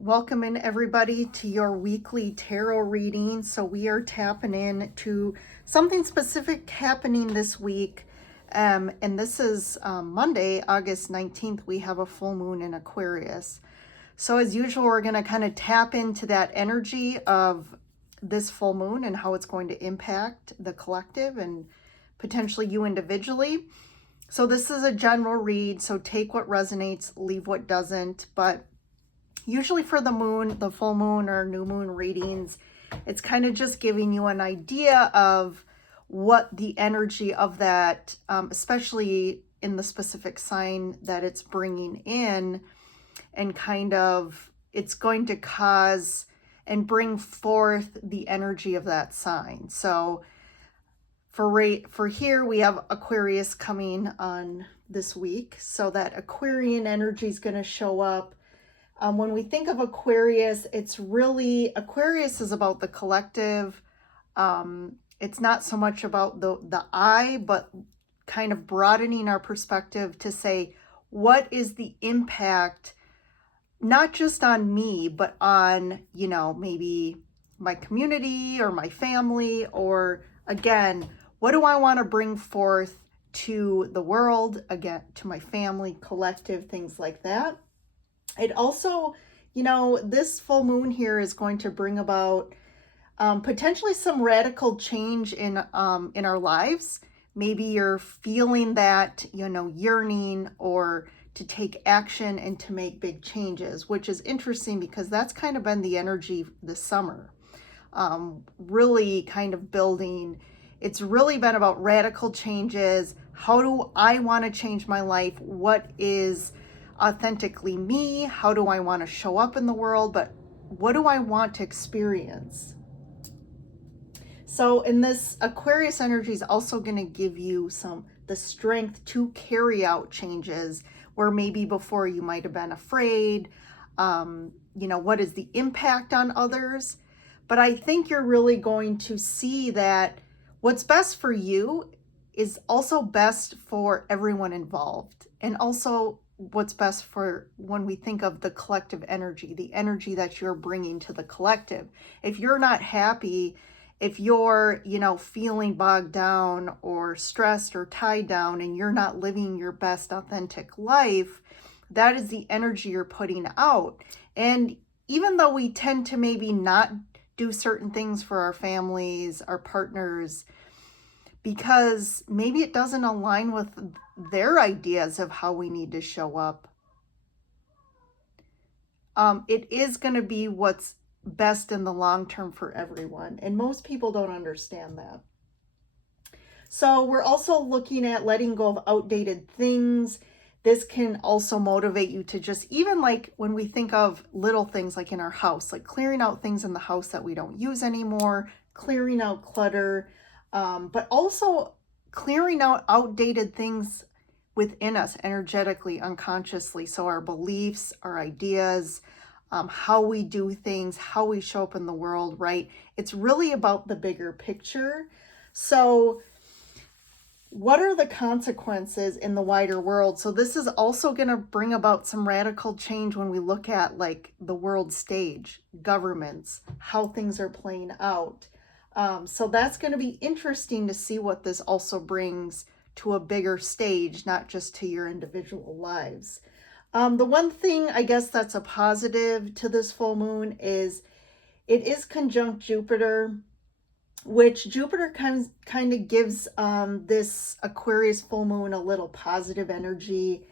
Welcome in everybody to your weekly tarot reading. So we are tapping in to something specific happening this week. And this is Monday, August 19th. We have a full moon in Aquarius. So as usual, we're going to kind of tap into that energy of this full moon and how it's going to impact the collective and potentially you individually. So this is a general read. So take what resonates, leave what doesn't. But usually for the moon, the full moon or new moon readings, it's kind of just giving you an idea of what the energy of that, especially in the specific sign that it's bringing in, and kind of it's going to cause and bring forth the energy of that sign. So for here, we have Aquarius coming on this week. So that Aquarian energy is going to show up. When we think of Aquarius, Aquarius is about the collective. It's not so much about the I, but kind of broadening our perspective to say, what is the impact, not just on me, but on, maybe my community or my family, or again, what do I want to bring forth to the world, again, to my family, collective, things like that. It also, this full moon here is going to bring about potentially some radical change in our lives. Maybe you're feeling that, yearning or to take action and to make big changes, which is interesting because that's kind of been the energy this summer. Really kind of building. It's really been about radical changes. How do I want to change my life? What is authentically me? How do I want to show up in the world? But what do I want to experience? So in this, Aquarius energy is also going to give you the strength to carry out changes where maybe before you might have been afraid. What is the impact on others? But I think you're really going to see that what's best for you is also best for everyone involved, and also what's best for when we think of the collective energy, the energy that you're bringing to the collective. If you're not happy, if you're, feeling bogged down or stressed or tied down and you're not living your best authentic life, that is the energy you're putting out. And even though we tend to maybe not do certain things for our families, our partners, because maybe it doesn't align with their ideas of how we need to show up. It is going to be what's best in the long term for everyone. And most people don't understand that. So we're also looking at letting go of outdated things. This can also motivate you to just, even like when we think of little things like in our house, like clearing out things in the house that we don't use anymore, clearing out clutter, but also clearing out outdated things within us energetically, unconsciously. So our beliefs, our ideas, how we do things, how we show up in the world, right? It's really about the bigger picture. So what are the consequences in the wider world? So this is also going to bring about some radical change when we look at like the world stage, governments, how things are playing out. So that's going to be interesting to see what this also brings to a bigger stage, not just to your individual lives. The one thing I guess that's a positive to this full moon is it is conjunct Jupiter, which Jupiter kind of gives this Aquarius full moon a little positive energy.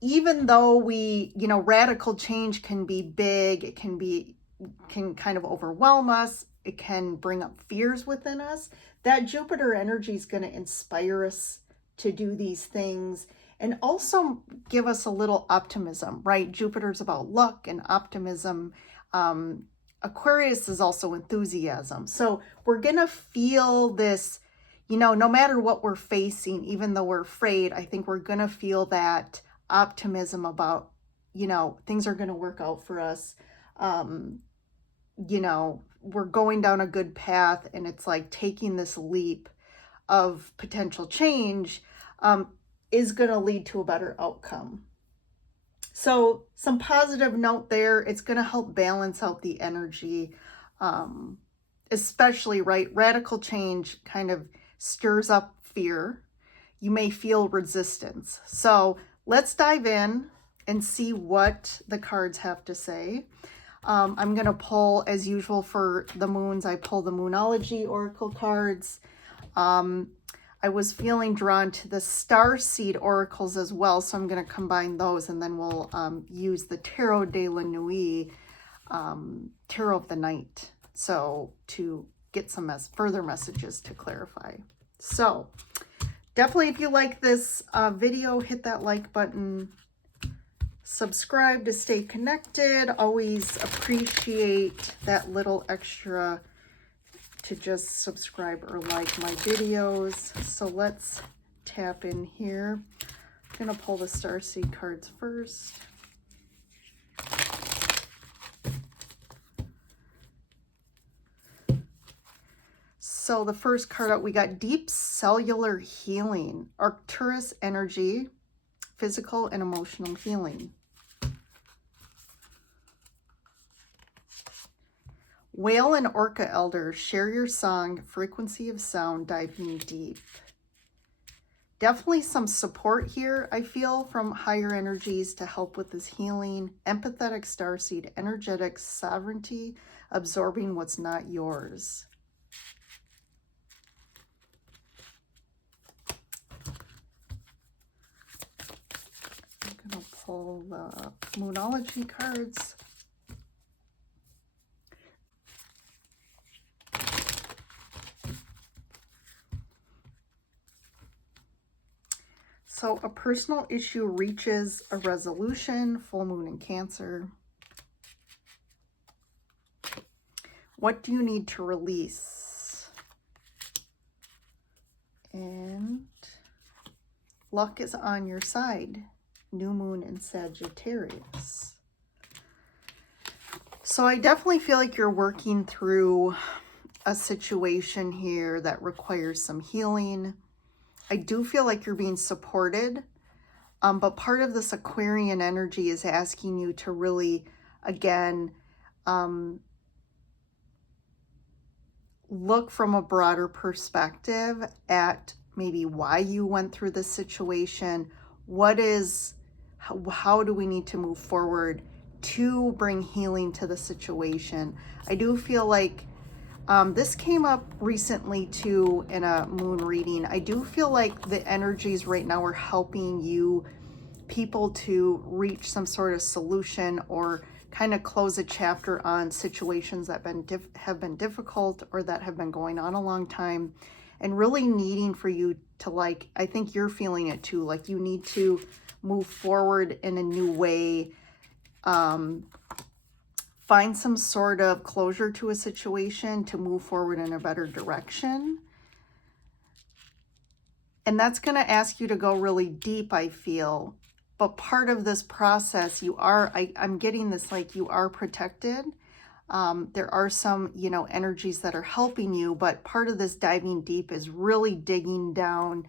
Even though radical change can be big, it can kind of overwhelm us. It can bring up fears within us. That Jupiter energy is going to inspire us to do these things and also give us a little optimism, right? Jupiter's about luck and optimism. Aquarius is also enthusiasm. So we're going to feel this, no matter what we're facing, even though we're afraid, I think we're going to feel that optimism about, things are going to work out for us. We're going down a good path, and it's like taking this leap of potential change is going to lead to a better outcome. So some positive note there. It's going to help balance out the energy, especially, right? Radical change kind of stirs up fear. You may feel resistance. So let's dive in and see what the cards have to say. I'm going to pull, as usual for the moons, I pull the Moonology Oracle cards. I was feeling drawn to the Starseed Oracles as well, so I'm going to combine those, and then we'll use the Tarot de la Nuit, Tarot of the Night, so to get some further messages to clarify. So definitely, if you like this video, hit that like button. Subscribe to stay connected. Always appreciate that little extra to just subscribe or like my videos. So let's tap in here. I'm going to pull the Starseed cards first. So the first card out, we got Deep Cellular Healing, Arcturus Energy, Physical and Emotional Healing. Whale and Orca Elder, share your song, frequency of sound, diving deep. Definitely some support here, I feel, from higher energies to help with this healing. Empathetic Starseed, energetic sovereignty, absorbing what's not yours. I'm going to pull the Moonology cards. So a personal issue reaches a resolution, full moon in Cancer. What do you need to release? And luck is on your side, new moon in Sagittarius. So I definitely feel like you're working through a situation here that requires some healing. I do feel like you're being supported, but part of this Aquarian energy is asking you to really, again, look from a broader perspective at maybe why you went through this situation. How do we need to move forward to bring healing to the situation? I do feel like this came up recently too in a moon reading. I do feel like the energies right now are helping people to reach some sort of solution or kind of close a chapter on situations that have been difficult or that have been going on a long time, and really needing for you to, like, I think you're feeling it too, like you need to move forward in a new way, find some sort of closure to a situation to move forward in a better direction. And that's going to ask you to go really deep, I feel. But part of this process, I'm getting this, like, you are protected. There are some, energies that are helping you, but part of this diving deep is really digging down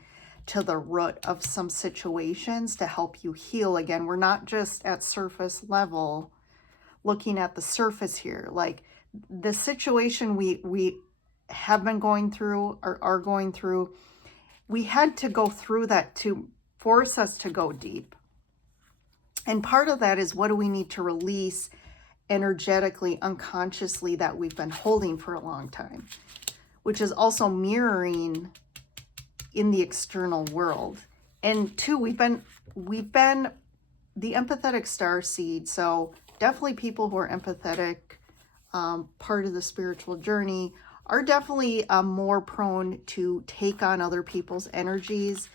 to the root of some situations to help you heal. Again, we're not just at surface level looking at the surface here. Like, the situation we have been going through or are going through, we had to go through that to force us to go deep. And part of that is, what do we need to release energetically, unconsciously, that we've been holding for a long time, which is also mirroring in the external world. And two, we've been the empathetic starseed, so definitely people who are empathetic, part of the spiritual journey, are definitely more prone to take on other people's energies.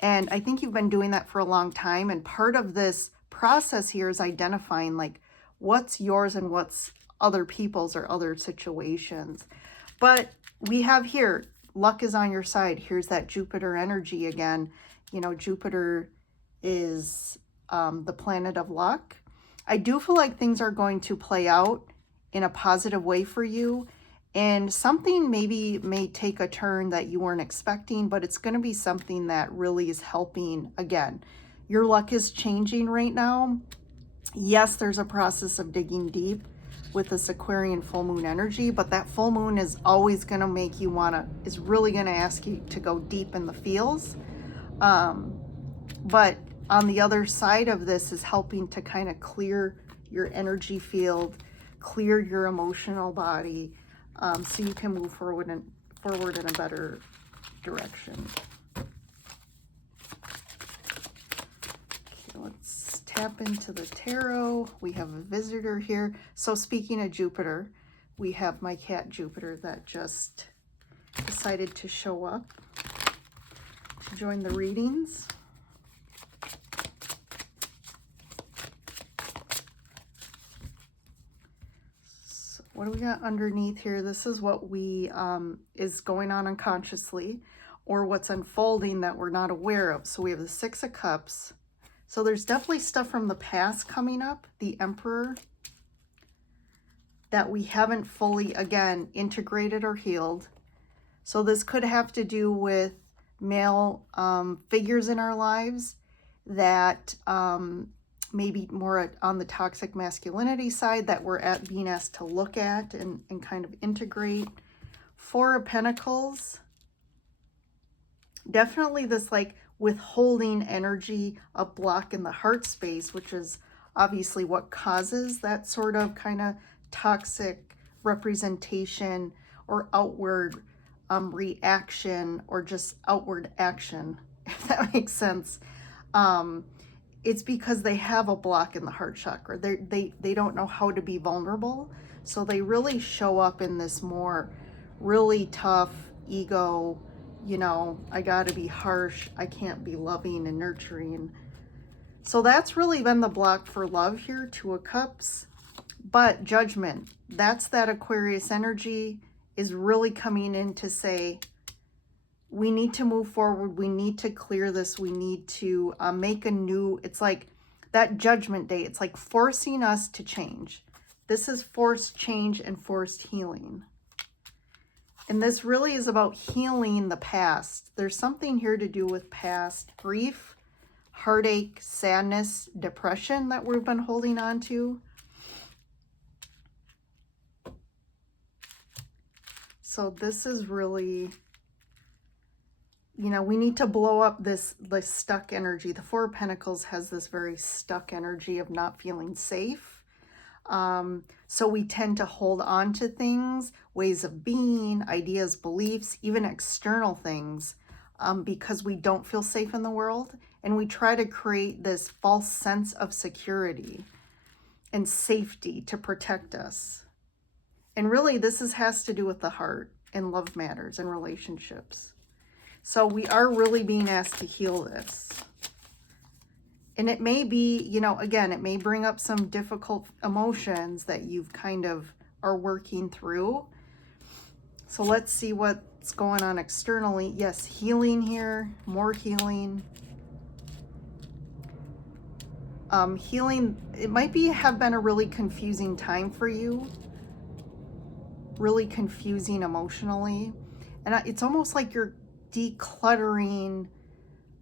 And I think you've been doing that for a long time. And part of this process here is identifying, like, what's yours and what's other people's or other situations. But we have here, luck is on your side. Here's that Jupiter energy again. Jupiter is the planet of luck. I do feel like things are going to play out in a positive way for you, and something may take a turn that you weren't expecting, but it's going to be something that really is helping. Again, your luck is changing right now, Yes, there's a process of digging deep with this Aquarian full moon energy, but that full moon is always going to make you is really going to ask you to go deep in the feels. But on the other side of this is helping to kind of clear your energy field, clear your emotional body, so you can move forward in a better direction. Okay, let's tap into the tarot. We have a visitor here. So speaking of Jupiter, we have my cat Jupiter that just decided to show up to join the readings. So what do we got underneath here? This is what we is going on unconsciously, or what's unfolding that we're not aware of. So we have the Six of Cups. So there's definitely stuff from the past coming up, the Emperor, that we haven't fully, again, integrated or healed. So this could have to do with male figures in our lives that maybe more on the toxic masculinity side that we're being asked to look at and kind of integrate. Four of Pentacles. Definitely this like withholding energy, a block in the heart space, which is obviously what causes that sort of kind of toxic representation or outward reaction, or just outward action, if that makes sense. It's because they have a block in the heart chakra. They don't know how to be vulnerable. So they really show up in this more really tough ego, you know, I gotta be harsh, I can't be loving and nurturing. So that's really been the block for love here, Two of Cups. But judgment, that's that Aquarius energy is really coming in to say, we need to move forward, we need to clear this, we need to make a new, it's like that judgment day, it's like forcing us to change. This is forced change and forced healing. And this really is about healing the past. There's something here to do with past grief, heartache, sadness, depression that we've been holding on to. So this is really, you know, we need to blow up this stuck energy. The Four of Pentacles has this very stuck energy of not feeling safe. So we tend to hold on to things, ways of being, ideas, beliefs, even external things, because we don't feel safe in the world. And we try to create this false sense of security and safety to protect us. And really, this has to do with the heart and love matters and relationships. So we are really being asked to heal this. And it may be, you know, again, it may bring up some difficult emotions that you've kind of are working through. So let's see what's going on externally. Yes, healing here, more healing. Healing, it might have been a really confusing time for you. Really confusing emotionally. And it's almost like you're decluttering,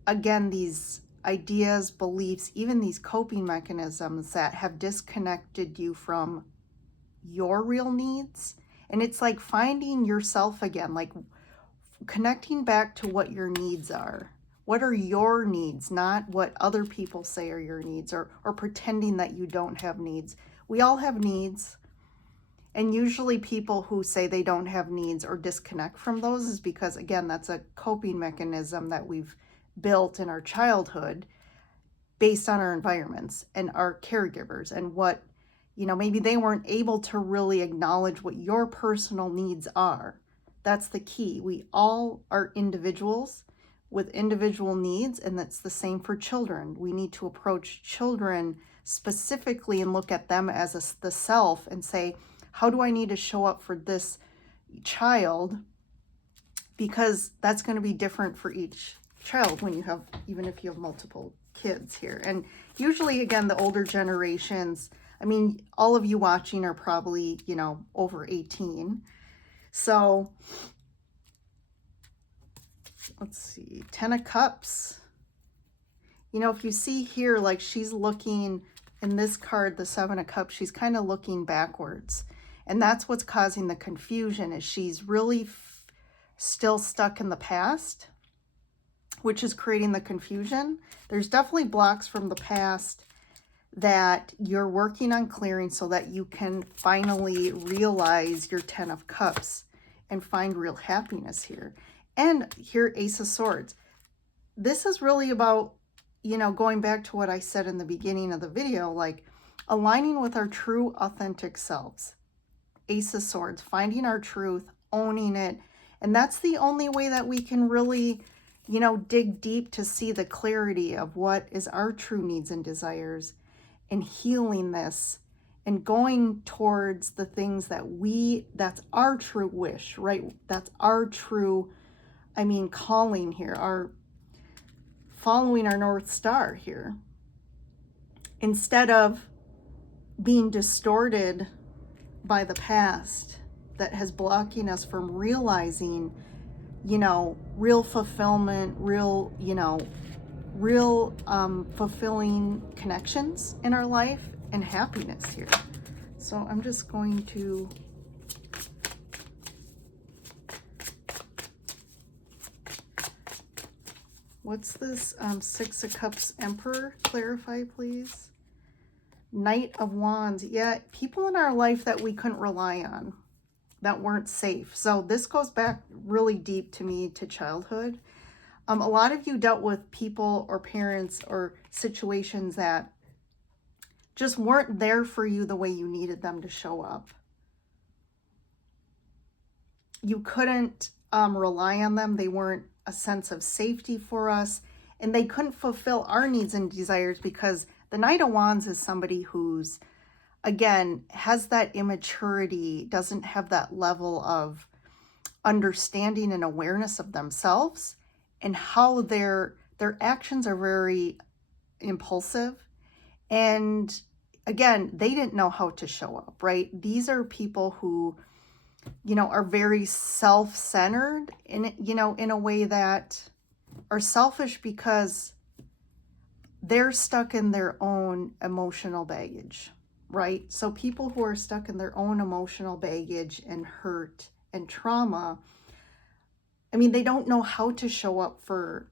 again, these ideas, beliefs, even these coping mechanisms that have disconnected you from your real needs. And it's like finding yourself again, like connecting back to what your needs are. What are your needs, not what other people say are your needs, or pretending that you don't have needs. We all have needs. And usually people who say they don't have needs or disconnect from those is because, again, that's a coping mechanism that we've built in our childhood based on our environments and our caregivers and what, you know, maybe they weren't able to really acknowledge what your personal needs are. That's the key. We all are individuals with individual needs, and that's the same for children. We need to approach children specifically and look at them as the self and say, how do I need to show up for this child? Because that's going to be different for each child when you have, even if you have multiple kids here. And usually, again, the older generations, I mean, all of you watching are probably, you know, over 18. So let's see, 10 of Cups. You know, if you see here, like she's looking in this card, the Seven of Cups, she's kind of looking backwards. And that's what's causing the confusion, is she's really still stuck in the past, which is creating the confusion. There's definitely blocks from the past that you're working on clearing so that you can finally realize your 10 of Cups and find real happiness here. And here, Ace of Swords. This is really about, you know, going back to what I said in the beginning of the video, like aligning with our true authentic selves. Ace of Swords, finding our truth, owning it. And that's the only way that we can really, you know, dig deep to see the clarity of what is our true needs and desires, and healing this and going towards the things that that's our true wish, right? That's our true, calling here, our following our North Star here, instead of being distorted by the past that has blocking us from realizing, you know, real fulfillment, real fulfilling connections in our life and happiness here. So I'm just going to what's this? Six of Cups Emperor, clarify please. Knight of Wands. Yeah, people in our life that we couldn't rely on, that weren't safe. So this goes back really deep to me, to childhood. A lot of you dealt with people or parents or situations that just weren't there for you the way you needed them to show up. You couldn't rely on them. They weren't a sense of safety for us, and they couldn't fulfill our needs and desires, because the Knight of Wands is somebody who's, again, has that immaturity, doesn't have that level of understanding and awareness of themselves, and how their actions are very impulsive. And again, they didn't know how to show up, right? These are people who, you know, are very self-centered in, you know, in a way that are selfish because they're stuck in their own emotional baggage, right? So people who are stuck in their own emotional baggage and hurt and trauma, they don't know how to show up for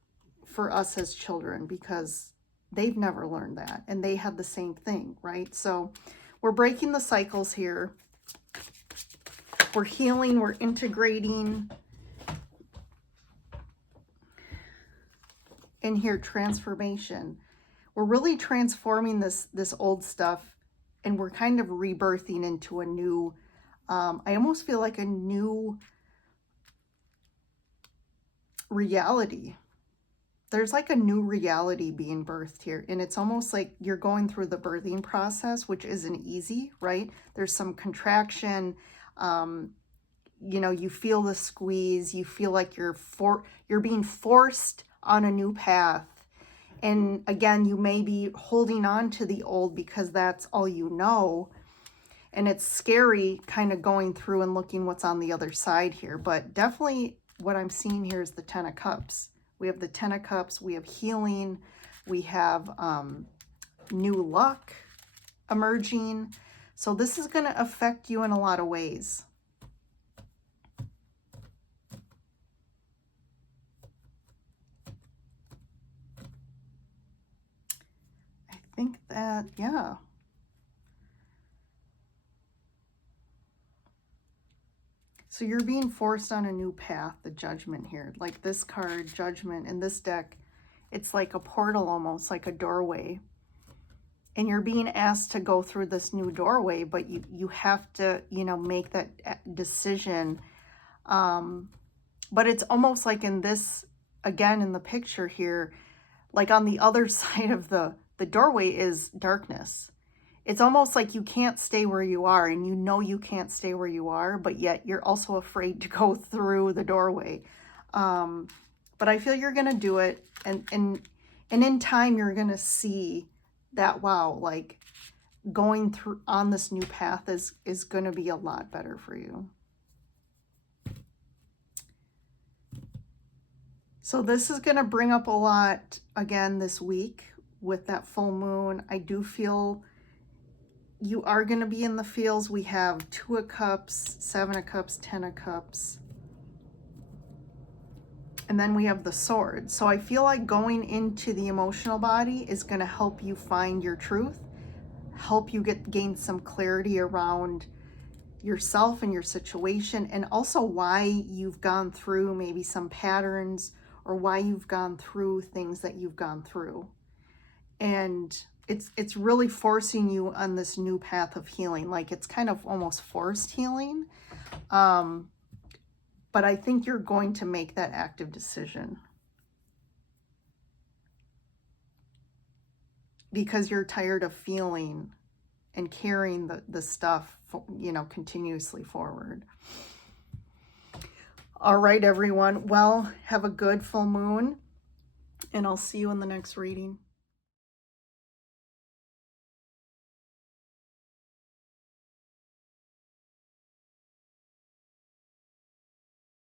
us as children, because they've never learned that, and they have the same thing, right? So we're breaking the cycles here. We're healing, we're integrating. In here, transformation. We're really transforming this old stuff, and we're kind of rebirthing into a new, I almost feel like a new reality. There's like a new reality being birthed here, and it's almost like you're going through the birthing process, which isn't easy, right? There's some contraction. You know, you feel the squeeze. You feel like you're being forced on a new path. And again, you may be holding on to the old because that's all you know. And it's scary kind of going through and looking what's on the other side here. But definitely what I'm seeing here is the 10 of Cups. We have the 10 of Cups. We have healing. We have new luck emerging. So this is going to affect you in a lot of ways. I think that, yeah. So you're being forced on a new path, the Judgment here. Like this card, Judgment, in this deck, it's like a portal almost, like a doorway. And you're being asked to go through this new doorway, but you have to, you know, make that decision. But it's almost like in this, again, in the picture here, like on the other side of the doorway is darkness. It's almost like you can't stay where you are, and you know you can't stay where you are, but yet you're also afraid to go through the doorway. But I feel you're going to do it, and in time you're going to see that, wow, like going through on this new path is going to be a lot better for you. So this is going to bring up a lot again this week with that full moon. I do feel you are going to be in the feels. We have 2 of Cups, 7 of Cups, 10 of Cups. And then we have the Sword. So I feel like going into the emotional body is going to help you find your truth, help you gain some clarity around yourself and your situation, and also why you've gone through maybe some patterns, or why you've gone through things that you've gone through. And it's really forcing you on this new path of healing. Like, it's kind of almost forced healing. But I think you're going to make that active decision because you're tired of feeling and carrying the stuff, you know, continuously forward. All right, everyone. Well, have a good full moon, and I'll see you in the next reading.